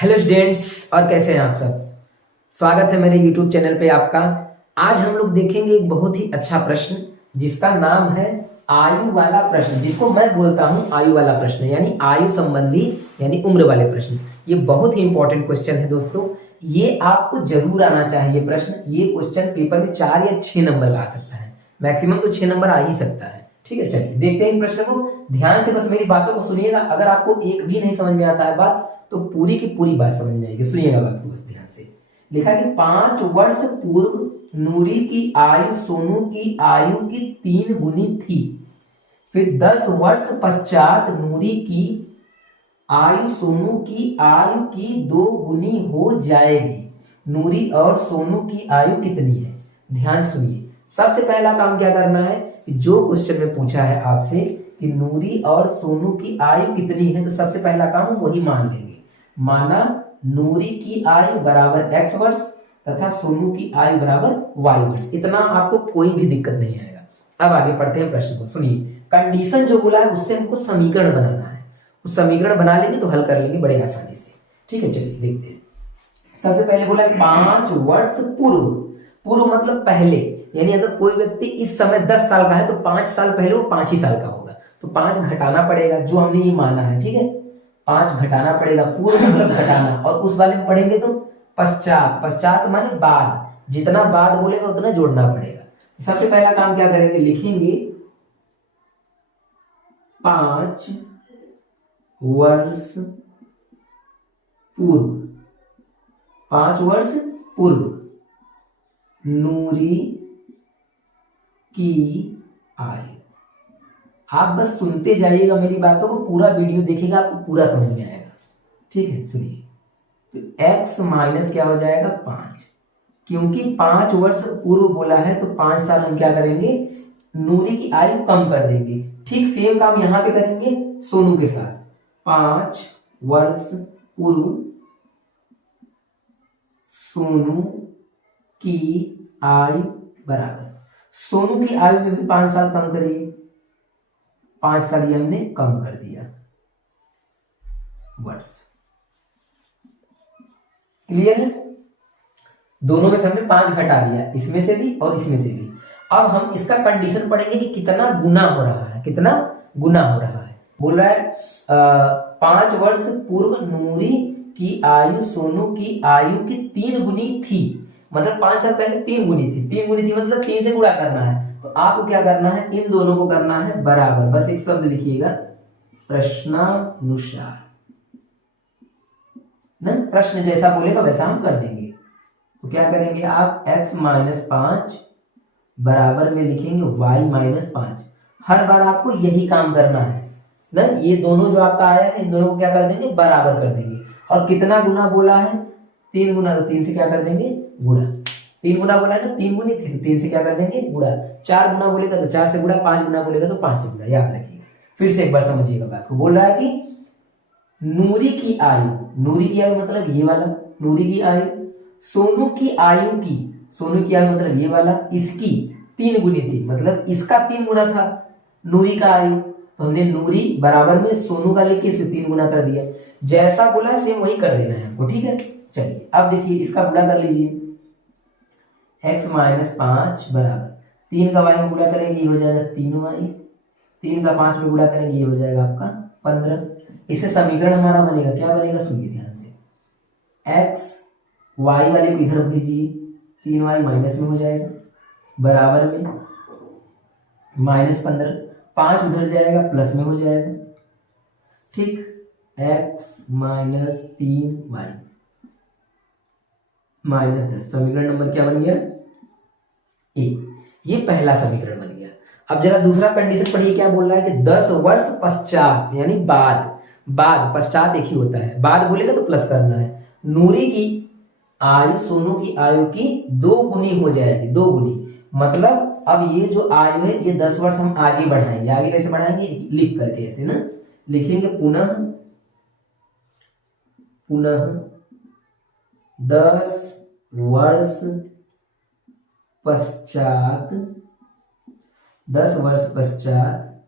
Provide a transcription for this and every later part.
Hello students, और कैसे हैं आप सब। स्वागत है मेरे यूट्यूब चैनल पे आपका। आज हम लोग देखेंगे एक बहुत ही अच्छा प्रश्न जिसका नाम है आयु वाला प्रश्न, जिसको मैं बोलता हूं आयु वाला प्रश्न, यानी आयु संबंधी यानी उम्र वाले प्रश्न। ये बहुत ही इंपॉर्टेंट क्वेश्चन है दोस्तों, ये आपको जरूर आना चाहिए प्रश्न। ये क्वेश्चन पेपर में 4 या 6 नंबर का आ सकता है, मैक्सिमम तो 6 नंबर आ ही सकता है। ठीक है, चलिए देखते हैं इस प्रश्न को। ध्यान से बस मेरी बातों को सुनिएगा। अगर आपको एक भी नहीं समझ में आता है बात, तो पूरी की पूरी बात समझ में आएगी। सुनिएगा बात को बस ध्यान से। लिखा कि 5 वर्ष पूर्व नूरी की आयु सोनू की आयु की 3 गुनी थी। फिर 10 वर्ष पश्चात नूरी की आयु सोनू की आयु की 2 गुनी हो जाएगी। नूरी और सोनू की आयु कितनी है? ध्यान सुनिए। सबसे पहला काम क्या करना है कि जो क्वेश्चन में पूछा है आपसे कि नूरी और सोनू की आयु कितनी है, तो सबसे पहला काम वही मान लेंगे। माना नूरी की आयु बराबर x वर्ष तथा सोनू की आयु बराबर y वर्ष। इतना आपको कोई भी दिक्कत नहीं आएगा। अब आगे पढ़ते हैं प्रश्न को। सुनिए, कंडीशन जो बोला है उससे हमको समीकरण बनाना है। उस समीकरण बना लेंगे तो हल कर लेंगे बड़े आसानी से। ठीक है, चलिए देखते हैं। सबसे पहले बोला 5 वर्ष पूर्व। पूर्व मतलब पहले, यानी अगर कोई व्यक्ति इस समय 10 साल का है तो 5 साल पहले वो 5 ही साल का होगा, तो 5 घटाना पड़ेगा जो हमने ये माना है। ठीक है, 5 घटाना पड़ेगा। पूर्व मतलब घटाना, और उस वाले में पढ़ेंगे तो पश्चात। पश्चात माने बाद, जितना बाद बोलेगा उतना जोड़ना पड़ेगा। तो सबसे पहला काम क्या करेंगे, लिखेंगे 5 वर्ष पूर्व। 5 वर्ष पूर्व नूरी की आयु। आप बस सुनते जाइएगा मेरी बातों को, पूरा वीडियो देखिएगा, आपको पूरा समझ में आएगा। ठीक है, सुनिए। तो x माइनस क्या हो जाएगा 5, क्योंकि 5 वर्ष पूर्व बोला है तो 5 साल हम क्या करेंगे, नूरी की आयु कम कर देंगे। ठीक सेम काम यहां पे करेंगे सोनू के साथ। 5 वर्ष पूर्व सोनू की आयु बराबर, सोनू की आयु में भी 5 साल कम करिए। 5 साल ये हमने कम कर दिया वर्ष। क्लियर है? दोनों में से हमने 5 घटा दिया, इसमें से भी और इसमें से भी। अब हम इसका कंडीशन पढ़ेंगे कि कितना गुना हो रहा है, कितना गुना हो रहा है। बोल रहा है 5 वर्ष पूर्व नूरी की आयु सोनू की आयु की 3 गुनी थी। मतलब 5 साल पहले 3 गुनी थी। 3 गुनी थी मतलब 3 से गुणा करना है। तो आपको क्या करना है, इन दोनों को करना है बराबर। बस एक शब्द लिखिएगा, प्रश्नानुसार। ना, प्रश्न जैसा बोलेगा वैसा हम कर देंगे। तो क्या करेंगे आप, x माइनस 5 बराबर में लिखेंगे y माइनस 5। हर बार आपको यही काम करना है ना। ये दोनों जो आपका आया है इन दोनों को क्या कर देंगे, बराबर कर देंगे। और कितना गुना बोला है, 3 गुना, तो 3 से क्या कर देंगे, गुणा। 3 गुना बोला है ना, 3 गुनी थी तो 3 से क्या कर देंगे, गुणा। 4 गुना बोलेगा तो 4 से गुणा, 5 गुना बोलेगा तो 5 से गुणा। याद रखिएगा। फिर से एक बार समझिएगा बात को। बोल रहा है कि नूरी की आयु, नूरी की आयु मतलब ये वाला नूरी की आयु, सोनू की आयु की, सोनू की आयु मतलब ये वाला, इसकी 3 गुनी थी, मतलब इसका 3 गुना था नूरी का आयु। तो हमने नूरी बराबर में सोनू का लेके इसे 3 गुना कर दिया। जैसा बोला है सेम वही कर देना है हमको। ठीक है, चलिए अब देखिए इसका गुणा कर लीजिए। x माइनस 5 बराबर 3 का y में गुणा करेंगे ये हो जाएगा 3y, 3 का 5 में गुणा करेंगे ये हो जाएगा आपका 15। इससे समीकरण हमारा बनेगा, क्या बनेगा, सुनिए ध्यान से। x y वाले को इधर भेजिए, 3y माइनस में हो जाएगा, बराबर में -15, 5 उधर जाएगा प्लस में हो जाएगा। ठीक, x माइनस 3y माइनस 10। समीकरण नंबर क्या बन गया, ए। ये पहला समीकरण बन गया। अब जरा दूसरा कंडीशन पढ़िए, क्या बोल रहा है कि 10 वर्ष पश्चात, यानी बाद। बाद पश्चात एक ही होता है, बाद बोलेगा तो प्लस करना है। नूरी की आयु सोनू की आयु की 2 गुनी हो जाएगी। 2 गुनी मतलब अब ये जो आयु है ये 10 वर्ष हम आगे बढ़ाएंगे। आगे कैसे बढ़ाएंगे, लिख करके ऐसे ना लिखेंगे, पुनः पुनः 10 वर्ष पश्चात, 10 वर्ष पश्चात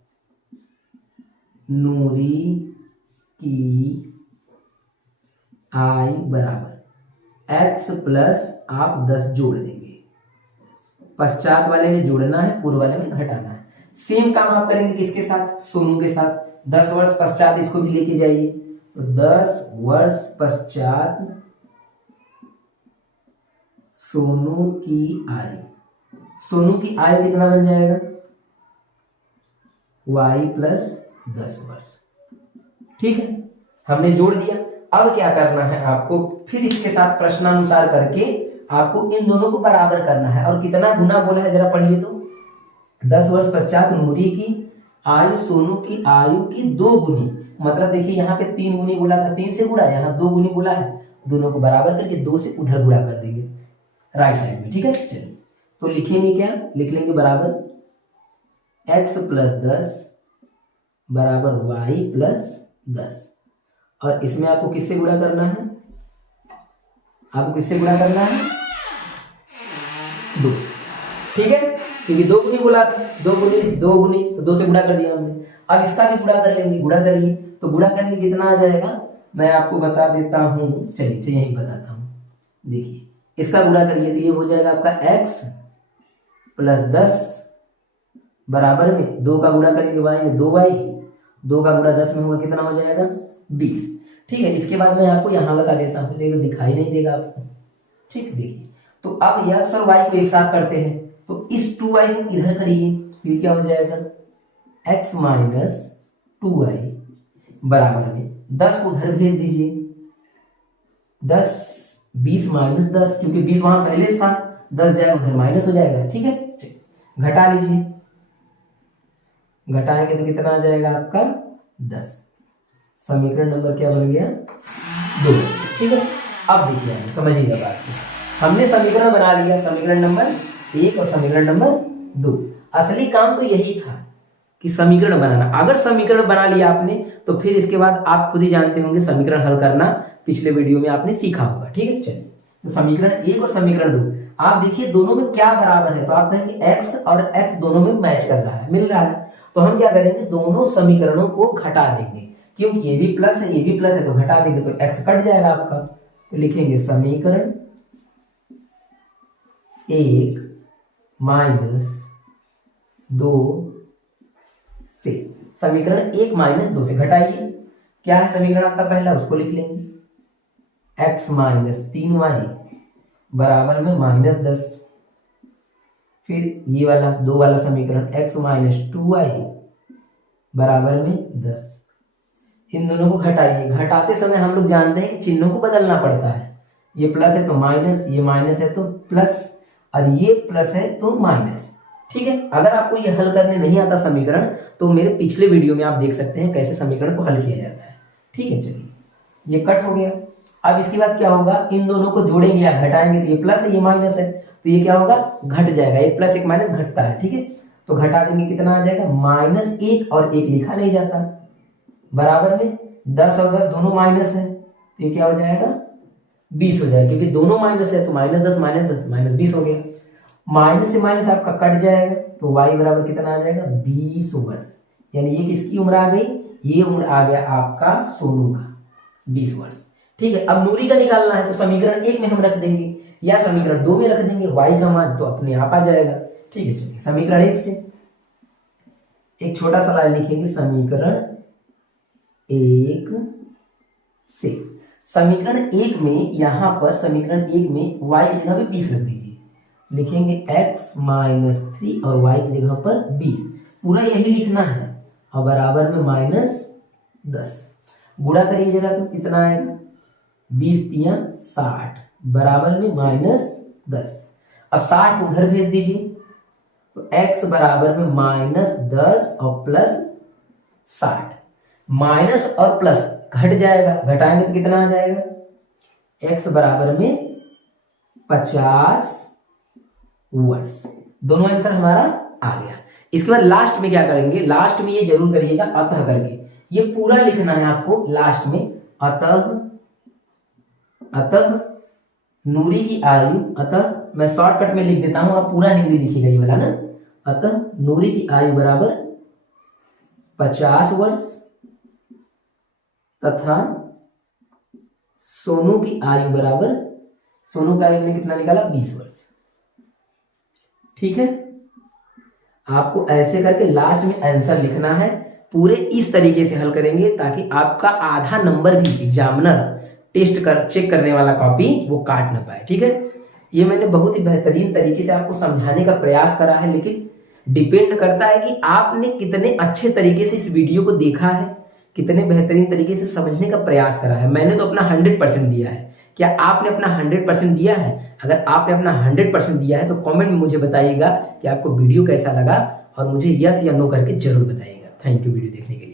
नूरी की आई बराबर x प्लस आप 10 जोड़ देंगे, पश्चात वाले में जोड़ना है, पूर्व वाले में घटाना है। सेम काम आप करेंगे किसके साथ, सोनू के साथ। 10 वर्ष पश्चात इसको भी लेके जाइए, तो 10 वर्ष पश्चात सोनू की आयु, सोनू की आयु कितना बन जाएगा, y प्लस 10 वर्ष। ठीक है, हमने जोड़ दिया। अब क्या करना है आपको, फिर इसके साथ प्रश्नानुसार करके आपको इन दोनों को बराबर करना है। और कितना गुना बोला है जरा पढ़िए तो, 10 वर्ष पश्चात नूरी की आयु सोनू की आयु की 2 गुनी, मतलब देखिए यहाँ पे 3 गुनी बोला था, 3 से गुणा, यहाँ 2 गुनी बोला है, दोनों को बराबर करके 2 से उधर गुणा कर देंगे राइट साइड में। ठीक है, चलिए तो लिखेंगे क्या, लिख लेंगे बराबर x प्लस 10 बराबर y प्लस 10, और इसमें आपको किससे गुणा करना है, आपको किससे गुणा करना है, 2। ठीक है, क्योंकि 2 गुनी बोला था, 2 गुनी तो 2 से गुणा कर दिया हमने। अब इसका भी गुणा कर लेंगे, गुणा करिए, तो गुणा करने कितना आ जाएगा मैं आपको बता देता हूं, चलिए यही बताता हूं। देखिए इसका गुणा करिए तो ये हो जाएगा आपका x प्लस 10 बराबर में 2 का गुणा करेंगे y में 2y, 2 का गुणा 10 में होगा, कितना हो जाएगा 20। ठीक है, इसके बाद मैं आपको यहां बता देता हूं, लेकिन दिखाई नहीं देगा आपको। ठीक, देखिए तो अब x और y को एक साथ करते हैं, तो इस 2y को इधर करिए, तो ये क्या हो जाएगा x माइनस 2y बराबर में 10 को उधर भेज दीजिए, 10 20 माइनस 10, क्योंकि 20 वहां पहले से था, 10 जाएगा उधर माइनस हो जाएगा। ठीक है, घटा लीजिए, घटाएंगे तो कितना आ जाएगा आपका 10। समीकरण नंबर क्या बन गया 2। ठीक है, अब देखिए समझिएगा बात को, हमने समीकरण बना लिया, समीकरण नंबर 1 और समीकरण नंबर 2। असली काम तो यही था कि समीकरण बनाना। अगर समीकरण बना लिया आपने तो फिर इसके बाद आप खुद ही जानते होंगे समीकरण हल करना, पिछले वीडियो में आपने सीखा होगा। ठीक है, चलिए तो समीकरण 1 और समीकरण 2 आप देखिए दोनों में क्या बराबर है, तो आप कहेंगे x और x दोनों में मैच कर रहा है, मिल रहा है, तो हम क्या करेंगे दोनों समीकरणों को घटा देंगे, क्योंकि ये भी प्लस है ये भी प्लस है, तो घटा देंगे तो x कट जाएगा आपका। तो लिखेंगे समीकरण 1 माइनस 2 से, समीकरण 1 माइनस 2 से घटाइए, क्या है समीकरण आपका पहला, उसको लिख लेंगे x माइनस 3y बराबर में माइनस 10, फिर ये वाला 2 वाला समीकरण x माइनस 2y बराबर में 10। इन दोनों को घटाइए, घटाते समय हम लोग जानते हैं कि चिन्हों को बदलना पड़ता है, ये प्लस है तो माइनस, ये माइनस है तो प्लस, और ये प्लस है तो माइनस। ठीक है, अगर आपको ये हल करने नहीं आता समीकरण तो मेरे पिछले वीडियो में आप देख सकते हैं कैसे समीकरण को हल किया जाता है। ठीक है, चलिए ये कट हो गया। अब इसके बाद क्या होगा, इन दोनों को जोड़ेंगे या घटाएंगे, तो ये प्लस है ये माइनस है, तो ये क्या होगा घट जाएगा, एक प्लस एक माइनस घटता है। ठीक है, तो घटा देंगे, कितना आ जाएगा -1 और 1 लिखा नहीं जाता, बराबर में 10 और 10 दोनों माइनस है, तो ये क्या हो जाएगा 20 हो जाएगा, क्योंकि दोनों माइनस है तो -10 -10 -20 हो गया। माइनस से माइनस आपका कट जाएगा, तो y बराबर कितना आ जाएगा 20 वर्ष, यानी ये किसकी उम्र आ गई, ये उम्र आ गया आपका सोनू का 20 वर्ष। ठीक है, अब नूरी का निकालना है, तो समीकरण 1 में हम रख देंगे या समीकरण 2 में रख देंगे, y का मान तो अपने आप आ जाएगा। ठीक है, चलिए समीकरण 1 से एक छोटा सा लाइन लिखेंगे, समीकरण 1 से, समीकरण 1 में यहां पर समीकरण 1 में y की जगह पे 20 रख दीजिए, लिखेंगे x माइनस 3 और y की जगह पर 20, पूरा यही लिखना है, और बराबर में -10। गुणा करिए जरा तो कितना आएगा 20 तिया 60 बराबर में -10। अब 60 को उधर भेज दीजिए, तो x बराबर में -10 और प्लस 60, माइनस और प्लस घट जाएगा, घटाएंगे तो कितना आ जाएगा x बराबर में 50 वर्ष। दोनों आंसर हमारा आ गया। इसके बाद लास्ट में क्या करेंगे, लास्ट में ये जरूर करिएगा अतः करके, ये पूरा लिखना है आपको लास्ट में, अतः नूरी की आयु, अतः मैं शॉर्टकट में लिख देता हूं, आप पूरा हिंदी लिखिएगा ये वाला ना, अतः नूरी की आयु बराबर 50 वर्ष तथा सोनू की आयु बराबर, सोनू का आयु ने कितना निकाला 20 वर्ष। ठीक है, आपको ऐसे करके लास्ट में आंसर लिखना है। पूरे इस तरीके से हल करेंगे ताकि आपका आधा नंबर भी एग्जामिनर टेस्ट कर चेक करने वाला कॉपी वो काट ना पाए। ठीक है, ये मैंने बहुत ही बेहतरीन तरीके से आपको समझाने का प्रयास करा है, लेकिन डिपेंड करता है कि आपने कितने अच्छे तरीके से इस वीडियो को देखा है, कितने बेहतरीन तरीके से समझने का प्रयास करा है। मैंने तो अपना 100% दिया है। क्या आपने अपना 100% दिया है? अगर आपने अपना 100% दिया है तो कमेंट में मुझे बताइएगा कि आपको वीडियो कैसा लगा, और मुझे यस या नो करके जरूर बताइएगा। थैंक यू वीडियो देखने के लिए।